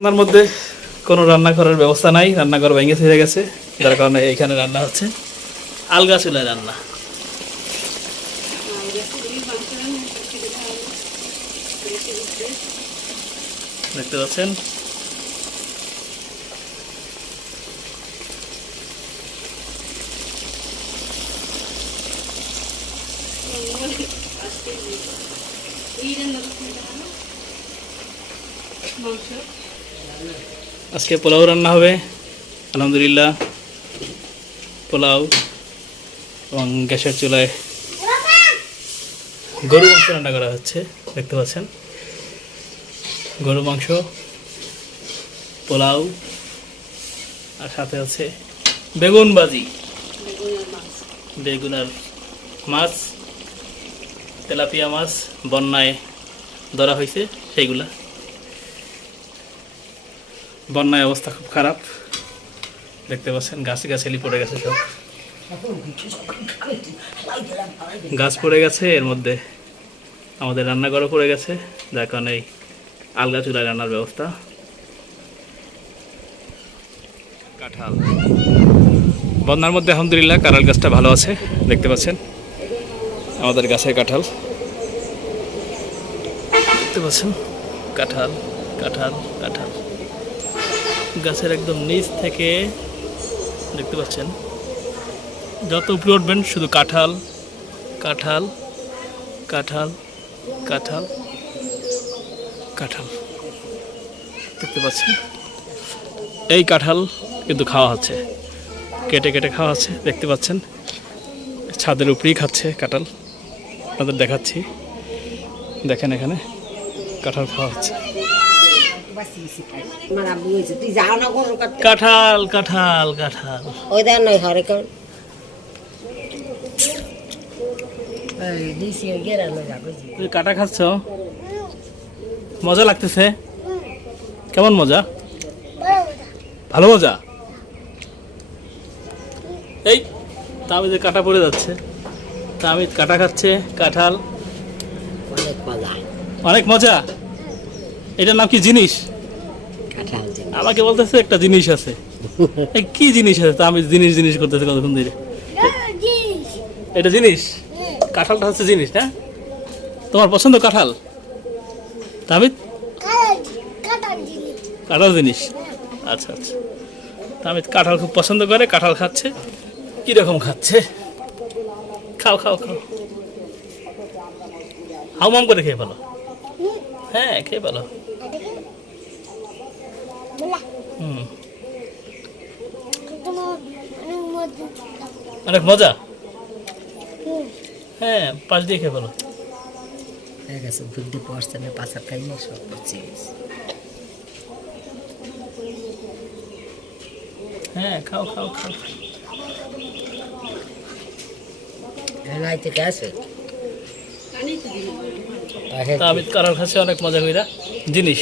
রান্নার মধ্যে কোনো রান্না করার ব্যবস্থা নাই, রান্নাঘর ভেঙে ছিঁড়ে গেছে, যার কারণে এইখানে রান্না হচ্ছে আলগা চুলায় রান্না। দেখতে পাচ্ছেন আজকে পোলাও রান্না হবে আলহামদুলিল্লাহ। পোলাও এবং গ্যাসের চুলায় গরু মাংস রান্না করা হচ্ছে, দেখতে পাচ্ছেন গরু মাংস, পোলাও আর সাথে আছে বেগুন ভাজি, বেগুন আর মাছ, তেলাপিয়া মাছ বন্যায় ধরা হয়েছে, সেইগুলা বন্যায় অবস্থা খুব খারাপ, দেখতে পাচ্ছেন গাছে গাছেলি পড়ে গেছে, সব গাছ পড়ে গেছে, এর মধ্যে আমাদের রান্নাঘরও পড়ে গেছে, যার কারণে এই আলগা চুলায় রান্নার ব্যবস্থা। কাঁঠাল বন্যার মধ্যে আলহামদুলিল্লাহ কাঁঠাল গাছটা ভালো আছে, দেখতে পাচ্ছেন আমাদের গাছের কাঁঠাল, দেখতে পাচ্ছেন কাঁঠাল কাঁঠাল কাঁঠাল গাছের একদম নিচ থেকে দেখতে পাচ্ছেন, যত উপরে উঠবেন শুধু কাঁঠাল কাঁঠাল কাঁঠাল কাঁঠাল কাঁঠাল, দেখতে পাচ্ছেন এই কাঁঠাল কিন্তু খাওয়া হচ্ছে, কেটে কেটে খাওয়া হচ্ছে, দেখতে পাচ্ছেন ছাদের উপরেই খাচ্ছে কাঁঠাল, আপনাদের দেখাচ্ছি, দেখেন এখানে কাঁঠাল খাওয়া হচ্ছে, কাঁঠাল কাঁঠাল কাঁঠাল কাটা খাচ্ছ, মজা লাগতেছে, কেমন মজা? ভালো মজা। এই তামিদের কাটা পড়ে যাচ্ছে, তামিদ কাটা খাচ্ছে, কাঁঠাল অনেক মজা। এটার নাম কি জিনিস? আমাকে বলতেছে একটা জিনিস আছে, কি জিনিস আছে? তামিদ জিনিস জিনিস করতেছে কতক্ষণ ধরে। এটা জিনিস, কাঁঠালটা হচ্ছে জিনিস না? তোমার পছন্দ কাঁঠাল তামিদ? কাঁঠাল জিনিস, আচ্ছা আচ্ছা। তামিদ কাঁঠাল খুব পছন্দ করে, কাঁঠাল খাচ্ছে, কিরকম খাচ্ছে? খাও খাও খাও, হাউমাম করে খেয়ে ভালো, হ্যাঁ খেয়ে ভালো। অনেক মজা, হ্যাঁ পাশ দিয়ে খেয়ে ভালো। হ্যাঁ খাও খাও খাও। তামিদ কাঁঠাল খাচ্ছে অনেক মজা কইরা, জিনিস।